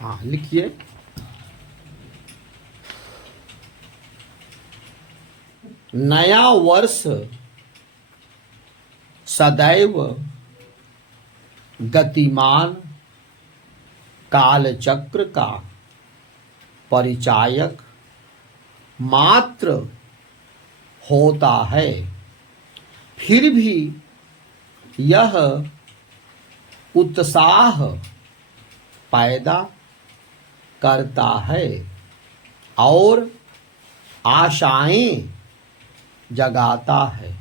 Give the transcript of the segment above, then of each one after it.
हाँ लिखिए। नया वर्ष सदैव गतिमान कालचक्र का परिचायक मात्र होता है, फिर भी यह उत्साह पैदा करता है और आशाएं जगाता है।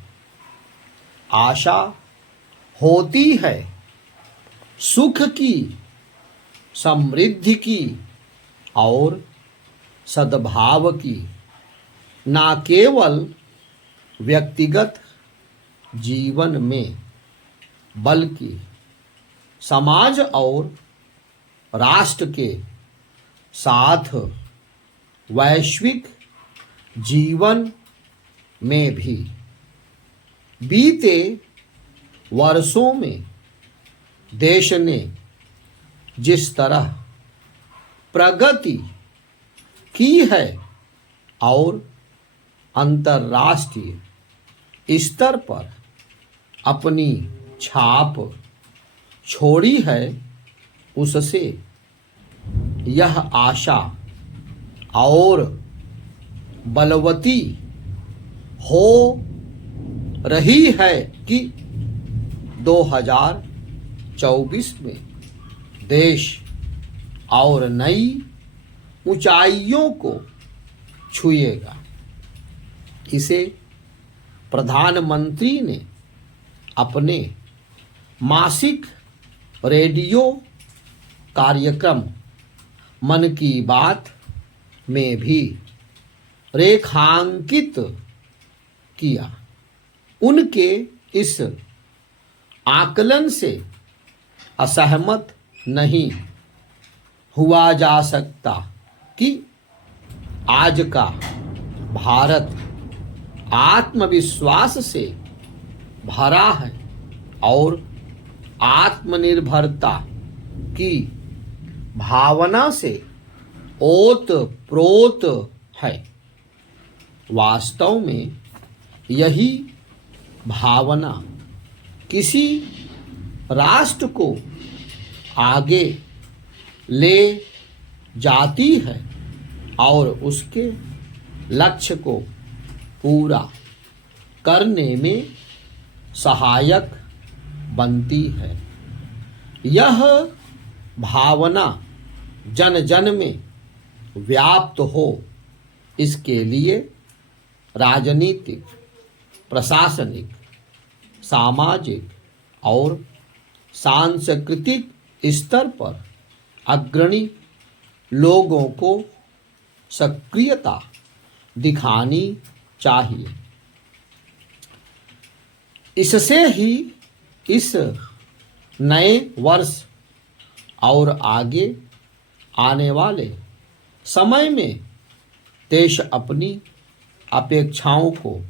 आशा होती है सुख की, समृद्धि की और सद्भाव की, ना केवल व्यक्तिगत जीवन में बल्कि समाज और राष्ट्र के साथ वैश्विक जीवन में भी। बीते वर्षों में देश ने जिस तरह प्रगति की है और अंतर्राष्ट्रीय स्तर पर अपनी छाप छोड़ी है, उससे यह आशा और बलवती हो रही है कि 2024 में देश और नई ऊंचाइयों को छुएगा। इसे प्रधानमंत्री ने अपने मासिक रेडियो कार्यक्रम मन की बात में भी रेखांकित किया। उनके इस आकलन से असहमत नहीं हुआ जा सकता कि आज का भारत आत्मविश्वास से भरा है और आत्मनिर्भरता की भावना से ओत-प्रोत है। वास्तव में यही भावना किसी राष्ट्र को आगे ले जाती है और उसके लक्ष्य को पूरा करने में सहायक बनती है। यह भावना जन जन में व्याप्त हो, इसके लिए राजनीतिक, प्रशासनिक, सामाजिक और सांस्कृतिक स्तर पर अग्रणी लोगों को सक्रियता दिखानी चाहिए। इससे ही इस नए वर्ष और आगे आने वाले समय में देश अपनी अपेक्षाओं को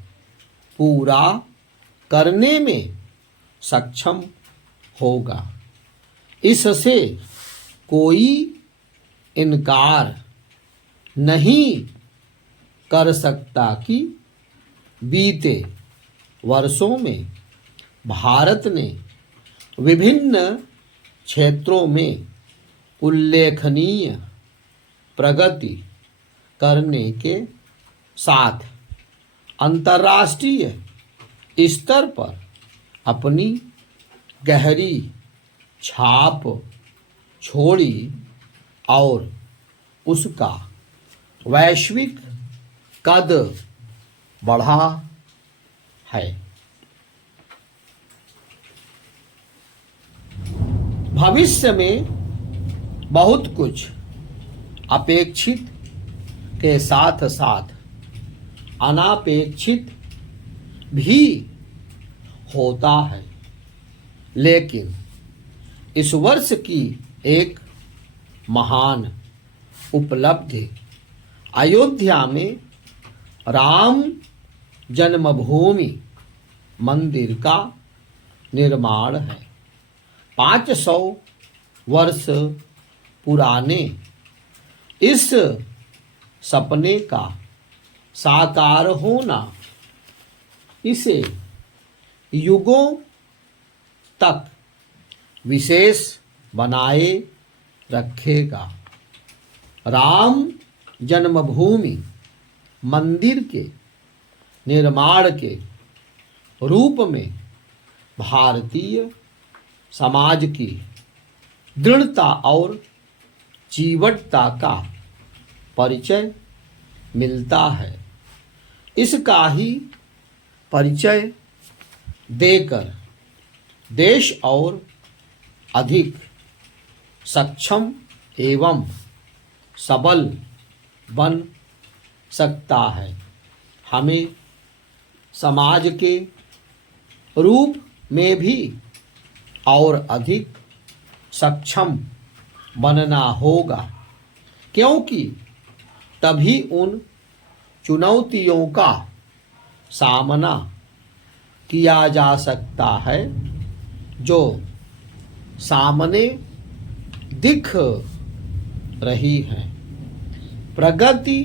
पूरा करने में सक्षम होगा। इससे कोई इनकार नहीं कर सकता कि बीते वर्षों में भारत ने विभिन्न क्षेत्रों में उल्लेखनीय प्रगति करने के साथ अंतर्राष्ट्रीय स्तर पर अपनी गहरी छाप छोड़ी और उसका वैश्विक कद बढ़ा है। भविष्य में बहुत कुछ अपेक्षित के साथ साथ अनापेक्षित भी होता है, लेकिन इस वर्ष की एक महान उपलब्धि अयोध्या में राम जन्मभूमि मंदिर का निर्माण है। 500 वर्ष पुराने इस सपने का साकार होना इसे युगों तक विशेष बनाए रखेगा। राम जन्मभूमि मंदिर के निर्माण के रूप में भारतीय समाज की दृढ़ता और जीवटता का परिचय मिलता है। इसका ही परिचय देकर देश और अधिक सक्षम एवं सबल बन सकता है। हमें समाज के रूप में भी और अधिक सक्षम बनना होगा, क्योंकि तभी उन चुनौतियों का सामना किया जा सकता है जो सामने दिख रही हैं। प्रगति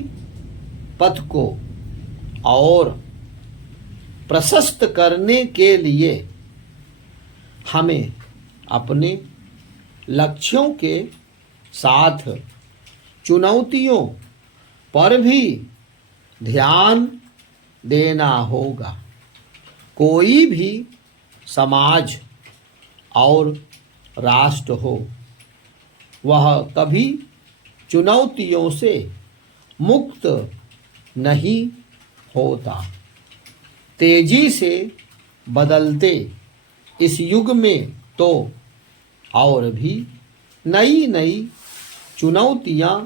पथ को और प्रशस्त करने के लिए हमें अपने लक्ष्यों के साथ चुनौतियों पर भी ध्यान देना होगा। कोई भी समाज और राष्ट्र हो, वह कभी चुनौतियों से मुक्त नहीं होता। तेजी से बदलते इस युग में तो और भी नई नई चुनौतियां